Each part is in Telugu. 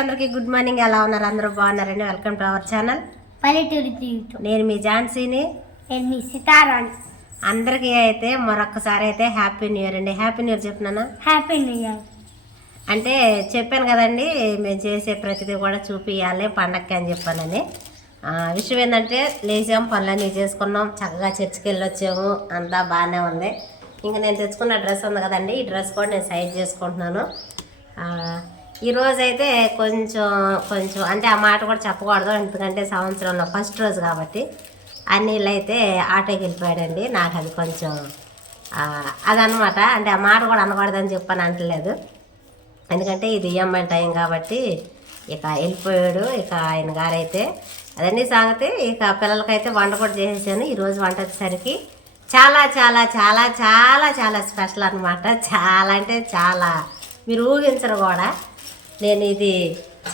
అందరికీ గుడ్ మార్నింగ్. ఎలా ఉన్నారు? అందరూ బాగున్నారండి. Welcome to our channel. పల్లెటూరి జీవితం నేను మీ ఝాన్సీని. నేను మీ సితారాని అందరికీ అయితే మరొకసారి అయితే హ్యాపీ న్యూ ఇయర్ అండి. Happy new year చెప్తున్నానా? Happy new year. అంటే చెప్పాను కదండి మేము చేసే ప్రతిదీ కూడా చూపియాలి పండక్కి అని చెప్పానని. విషయం ఏంటంటే లేచాం పనులన్నీ చేసుకున్నాం చక్కగా చర్చికి వెళ్ళొచ్చాము అంతా బాగానే ఉంది. ఇంకా నేను తెచ్చుకున్న డ్రెస్ ఉంది కదండి ఈ డ్రెస్ కూడా నేను సైజ్ చేసుకుంటున్నాను. ఈరోజైతే ఈరోజు అయితే కొంచెం కొంచెం అంటే ఆ మాట కూడా చెప్పకూడదు ఎందుకంటే సంవత్సరంలో ఫస్ట్ రోజు కాబట్టి. అన్నీళ్ళు అయితే ఆటోకి వెళ్ళిపోయాడండి. నాకు అది కొంచెం అదనమాట అంటే ఆ మాట కూడా అనకూడదని చెప్పని అంటలేదు. ఎందుకంటే ఇది ఈఎంఐ టైం కాబట్టి ఇక వెళ్ళిపోయాడు. ఇక ఆయన గారైతే అదన్నీ సాగితే ఇక పిల్లలకైతే వంట కూడా చేసేసాను. ఈరోజు వంట వచ్చేసరికి చాలా చాలా చాలా చాలా చాలా స్పెషల్ అనమాట చాలా అంటే చాలా. మీరు ఊహించరు కూడా. నేను ఇది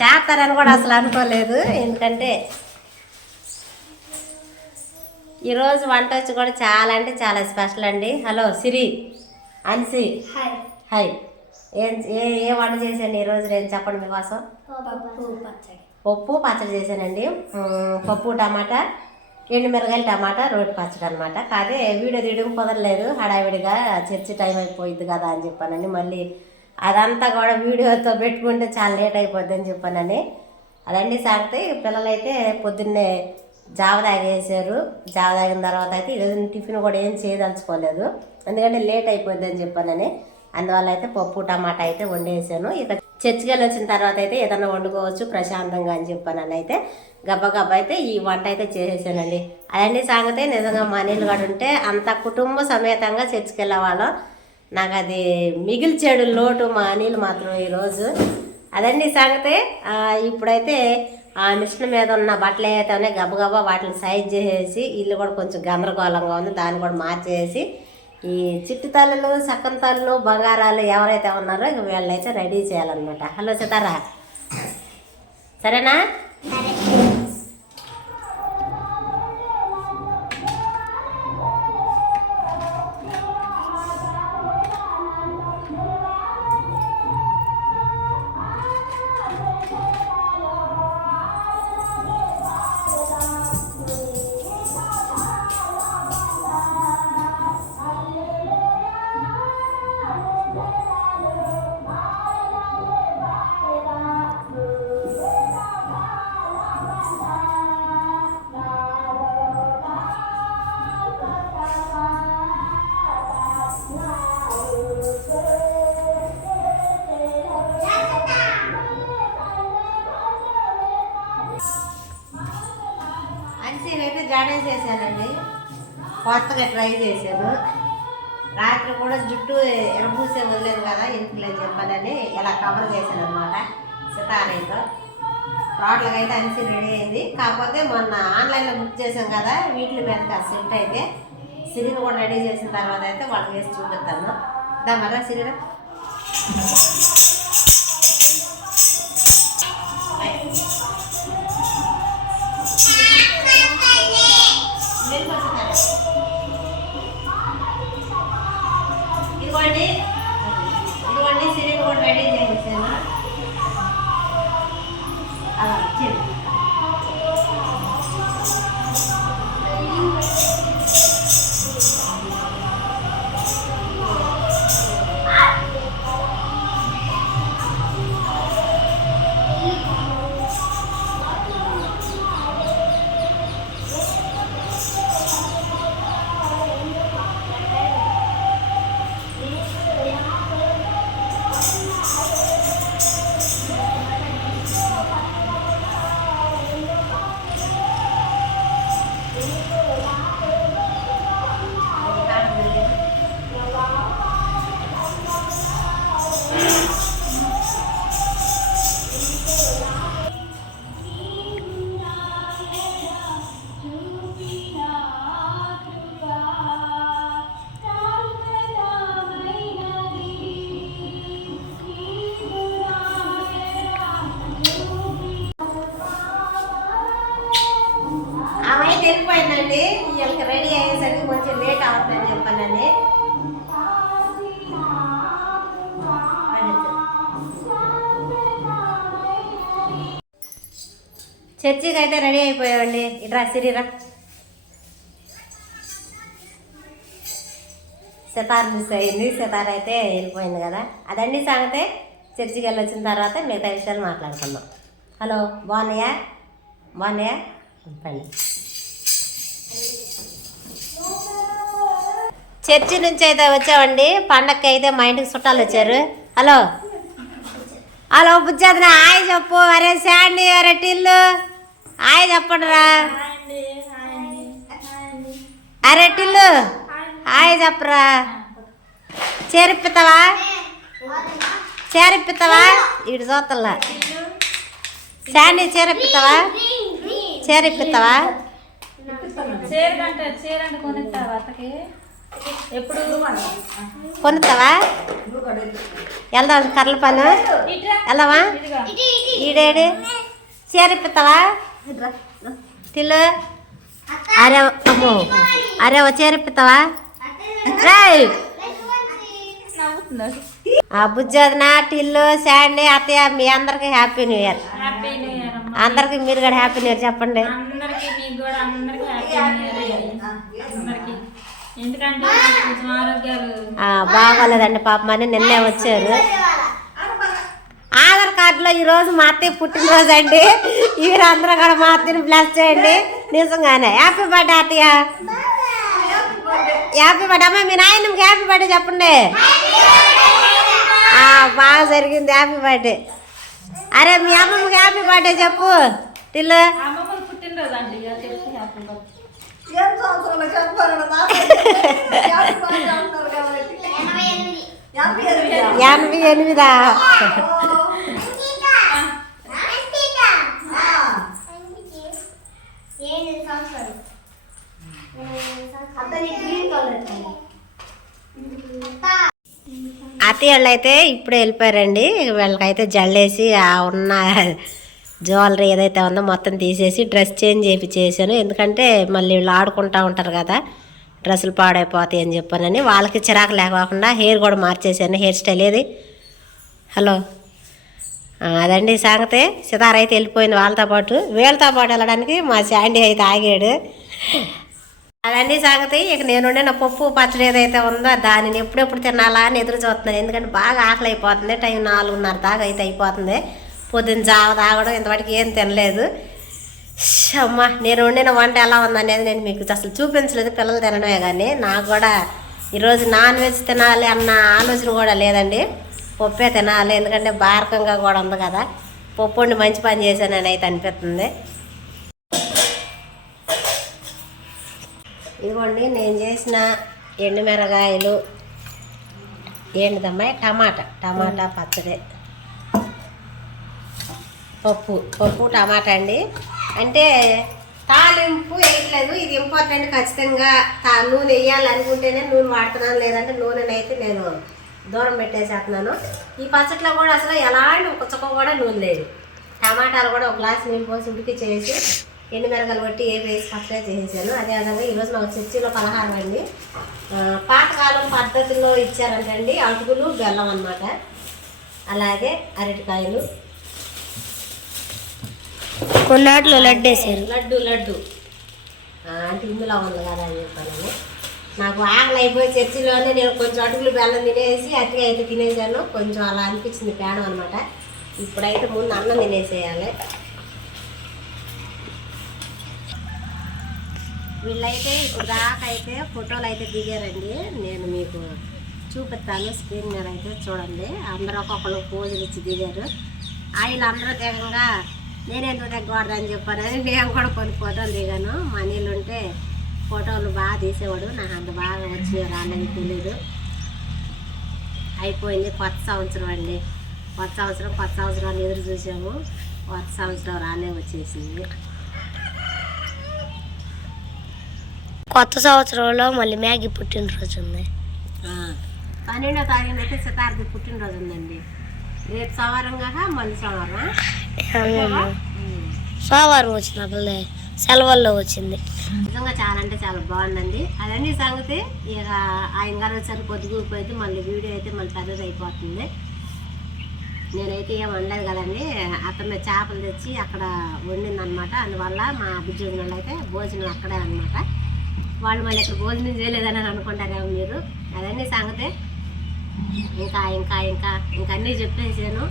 చేస్తారని కూడా అసలు అనుకోలేదు. ఎందుకంటే ఈరోజు వంట వచ్చి కూడా చాలా అంటే చాలా స్పెషల్ అండి. హలో సిరి అన్సి. హాయ్. ఏం ఏ ఏ వంట చేశాను ఈరోజు నేను చెప్పండి మీకోసం? పప్పు పచ్చడి. చేశానండి. పప్పు టమాటా ఎండుమిరగాయలు టమాటా రోటి పచ్చడి అనమాట కాదే వీడియో తీయడం కుదరలేదు. హడావిడిగా చర్చి టైం అయిపోయింది కదా అని చెప్పానని మళ్ళీ అదంతా కూడా వీడియోతో పెట్టుకుంటే చాలా లేట్ అయిపోద్ది అని చెప్పానని. అదండి సాగితే పిల్లలైతే పొద్దున్నే జావ తాగేసారు జావ తాగిన తర్వాత అయితే ఈరోజు టిఫిన్ కూడా ఏం చేయదలుచుకోలేదు. ఎందుకంటే లేట్ అయిపోద్ది అని చెప్పానని. అందువల్ల అయితే పప్పు టమాటా అయితే వండేసాను. ఇక చర్చికెళ్ళి వచ్చిన తర్వాత అయితే ఏదైనా వండుకోవచ్చు ప్రశాంతంగా అని చెప్పానని అయితే గబ్బగబ్బ అయితే ఈ వంట అయితే చేసేసానండి. అదండి సాగితే నిజంగా మనీలు కూడా ఉంటే అంత కుటుంబ సమేతంగా చర్చికి వెళ్ళేవాళ్ళం నాకు అది మిగిల్చాడు లోటు మా అనిల్ మాత్రం ఈరోజు. అదండి సంగతి ఇప్పుడైతే ఆ మిషన్ మీద ఉన్న బట్టలు ఏవైతే ఉన్నాయో గబగబా వాటిని సైజ్ చేసేసి ఇల్లు కూడా కొంచెం గందరగోళంగా ఉంది దాన్ని కూడా మార్చేసి ఈ చిట్టు తల్లులు సక్కన తల్లులు బంగారాలు ఎవరైతే ఉన్నారో ఇక వీళ్ళైతే రెడీ చేయాలన్నమాట. హలో సీతారా? సరేనా? కొత్తగా ట్రై చేశాను. రాత్రి కూడా జుట్టు ఎరబూసే వదిలేదు కదా ఎందుకులే చెప్పాలని ఇలా కవర్ చేశాను అనమాట సితారైతో. టోటల్గా అయితే అనిసి రెడీ అయింది. కాకపోతే మొన్న ఆన్లైన్లో బుక్ చేసాం కదా వీటి మీదకి ఆ సెట్ అయితే సిరిని కూడా రెడీ చేసిన తర్వాత అయితే వాళ్ళకి వేసి చూపిస్తాను. దాని వల్ల సిరిన చర్చికి అయితే రెడీ అయిపోయావండి. ఇట్రా సిరిరా. సెపార్ మిస్ అయింది. సితార్ అయితే వెళ్ళిపోయింది కదా. అదండి సంగతే. చర్చికి వెళ్ళొచ్చిన తర్వాత మిగతా విషయాలు మాట్లాడుకుందాం. హలో బాగున్నాయా? బాగున్నాయా? పండి చర్చి నుంచి అయితే వచ్చామండి. పండగకి అయితే మా ఇంటికి చుట్టాలు వచ్చారు. హలో. హలో బుజ్జాదిన హాయ్ చెప్పు. అరే శాండీ అరే టిల్లు. హాయ్ చెప్పండి రా అరే టిల్లు హాయ్ చెప్పరా. చేరిపిస్తావా చేరిపిస్తావా ఇటు చూస్తల్లా శాండీ చేరిపిస్తావా చేరిపిస్తావా చీర కంటే చీర అంటే కొనిస్తావా అత్తకి? ఎప్పుడు? కొనుతావా? వెళ్దాం కర్ల పని ఇట్రా వెళ్దామా? ఈడేడి? చేరిపిస్తావా తిల్లు. అరే అమ్మో. అరే ఓ చేరిపిస్తావా రేయ్. ఆ బుజ్జోదిన టిల్లు శాండీ అత్తయ్య మీ అందరికి హ్యాపీ న్యూ ఇయర్. అందరికి మీరు కూడా హ్యాపీ న్యూ ఇయర్ చెప్పండి. అందరికి మీకు కూడా అందరికి హ్యాపీ న్యూ ఇయర్ అందరికి ఎందుకంటే కొంచెం ఆరోగ్యాలు ఆ, బాగోలేదండి పాపం అని నిన్నే వచ్చారు కార్డులో ఈరోజు మా అత్తయ్య పుట్టినరోజు అండి. వీరు అందరూ కూడా మా అత్తయ్యని బ్లెస్ చేయండి. నిజంగానే. హ్యాపీ బర్త్డే అత్తయ్య. హ్యాపీ బర్త్డే అమ్మ మీ నాయనకి హ్యాపీ బర్త్డే చెప్పండి. బాగా జరిగింది. హ్యాపీ బర్త్డే అరే మీ అమ్మమ్మకి హ్యాపీ బర్త్డే చెప్పు. బర్త్డే ఎనభై ఎనిమిదా? అత్తయ్య అయితే ఇప్పుడే వెళ్ళిపోయారండి. వీళ్ళకైతే జల్లేసి ఆ ఉన్న జ్యువెలరీ ఏదైతే ఉందో మొత్తం తీసేసి డ్రెస్ చేంజ్ చేయించేసాను ఎందుకంటే మళ్ళీ వీళ్ళు ఆడుకుంటా ఉంటారు కదా డ్రెస్సులు పాడైపోతాయి అని చెప్పానని. వాళ్ళకి చిరాకు లేకోకుండా హెయిర్ కూడా మార్చేసాను హెయిర్ స్టైల్ ఏది? హలో. అదండి సంగతే. సితార అయితే వెళ్ళిపోయింది వాళ్ళతో పాటు. వీళ్ళతో పాటు వెళ్ళడానికి మా శాండీ అయితే ఆగాడు. అవన్నీ సంగతి ఇక నేను నా పప్పు పచ్చడి ఏదైతే ఉందో దానిని ఎప్పుడెప్పుడు తినాలా అని ఎదురు చూస్తున్నాను. ఎందుకంటే బాగా ఆకలి అయిపోతుంది. టైం నాలుగున్నర దాకా అయితే అయిపోతుంది. పొద్దున్న జావ తాగడం ఇంతవరకు ఏం తినలేదు. అమ్మ నేను వండిన వంట ఎలా ఉందనేది నేను మీకు అసలు చూపించలేదు. పిల్లలు తినడమే కానీ నాకు కూడా ఈరోజు నాన్ వెజ్ తినాలి అన్న ఆలోచన కూడా లేదండి. పప్పే తినాలి. ఎందుకంటే బారకంగా కూడా ఉంది కదా. పప్పు వండి మంచి పని చేశానని అయితే అనిపిస్తుంది. ఇదిగోండి నేను చేసిన ఎండుమిరగాయలు ఏంటిదమ్మా టమాటా టమాటా పచ్చడి. పప్పు పప్పు టమాటా అండి. అంటే తాలింపు వేయట్లేదు ఇది ఇంపార్టెంట్ ఖచ్చితంగా. తా నూనె వేయాలనుకుంటేనే నూనె వాడుతున్నాను లేదంటే నూనెనైతే నేను దూరం పెట్టేసేస్తున్నాను. ఈ పచ్చట్లో కూడా అసలు ఎలాంటి ఒక చుక్క కూడా నూనె లేదు. టమాటాలు కూడా ఒక గ్లాస్ నీళ్ళు పోసి ఉడికి చేసి ఎండుమిరగలు కొట్టి ఏ వేసి పచ్చడి చేసేసాను అదేవిధంగా ఈరోజు మాకు చర్చిలో పలహారం అండి. పాతకాలం పద్ధతిలో ఇచ్చారంటండి అటుకులు బెల్లం అన్నమాట. అలాగే అరటికాయలు. కొన్నాట్లో లడ్డు వేసారు లడ్డు లడ్డు. అంటే ఇందులో ఉంది కదా అని చెప్పాను నాకు ఆకలి అయిపోయి చర్చిలోనే నేను కొంచెం అటుకులు బెల్లం తినేసి అట్టిగా అయితే తినేసాను కొంచెం అలా అనిపించింది పేడం అనమాట ఇప్పుడైతే ముందు అన్నం తినేసేయాలి. వీళ్ళైతే ఇప్పుడు దాకా అయితే ఫోటోలు అయితే దిగారండి. నేను మీకు చూపిస్తాను స్క్రీన్ మీద అయితే చూడండి. అందరూ ఒక్కొక్కరు పోజులు ఇచ్చి దిగారు. ఆయన అందరూ దిగంగా నేను ఎందుకు దిగకూడదని చెప్పానని నేను కూడా కొన్ని ఫోటోలు దిగాను. మా నీళ్ళు ఉంటే ఫోటోలు బాగా తీసేవాడు. నాకు అంత బాగా వచ్చినాయి రాలేదు తెలియదు అయిపోయింది కొత్త సంవత్సరం అండి. కొత్త సంవత్సరం కొత్త సంవత్సరాలు ఎదురు చూసాము. కొత్త సంవత్సరం రానే వచ్చేసింది. కొత్త సంవత్సరంలో మళ్ళీ మ్యాగీ పుట్టినరోజు ఉంది పన్నెండో తారీఖున అయితే శతాబ్ది పుట్టినరోజు ఉందండి రేపు సవారం కాక మళ్ళీ సోమవారం వచ్చిన పిల్ల సెలవుల్లో వచ్చింది. నిజంగా చాలా అంటే చాలా బాగుందండి. అదండి సంగతి. ఇక ఆయన గారు వచ్చారు పొద్దుగూపోతే మళ్ళీ వీడియో అయితే మళ్ళీ పెద్దది అయిపోతుంది. నేనైతే ఏం వండలేదు కదండి. అతను చేపలు తెచ్చి అక్కడ వండిందనమాట అందువల్ల మా బుజ్జి అయితే భోజనం అక్కడే అనమాట వాళ్ళు మళ్ళీ ఇక్కడ భోజనం చేయలేదని అనుకుంటారేమో మీరు. అదన్నీ సంగతే. ఇంకా ఇంకా ఇంకా ఇంకా అన్నీ చెప్పేసాను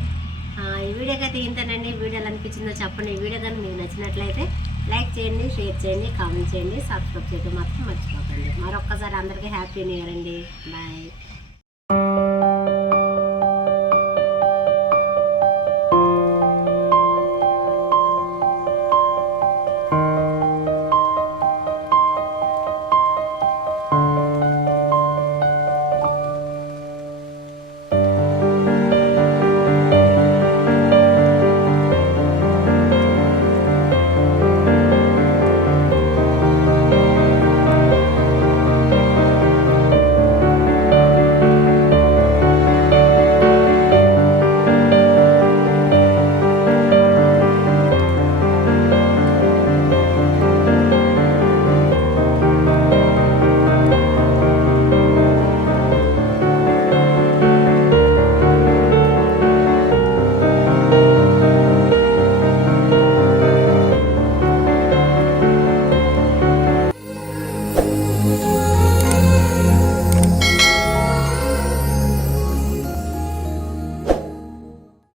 ఈ వీడియోకి అయితే ఇంతేనండి. వీడియోలు అనిపించిందో చెప్పండి. ఈ వీడియో కానీ మీకు నచ్చినట్లయితే లైక్ చేయండి షేర్ చేయండి కామెంట్ చేయండి సబ్స్క్రైబ్ చేయడం మాత్రం మర్చిపోకండి. మరొక్కసారి అందరికీ హ్యాపీ న్యూ ఇయర్ అండి. బాయ్.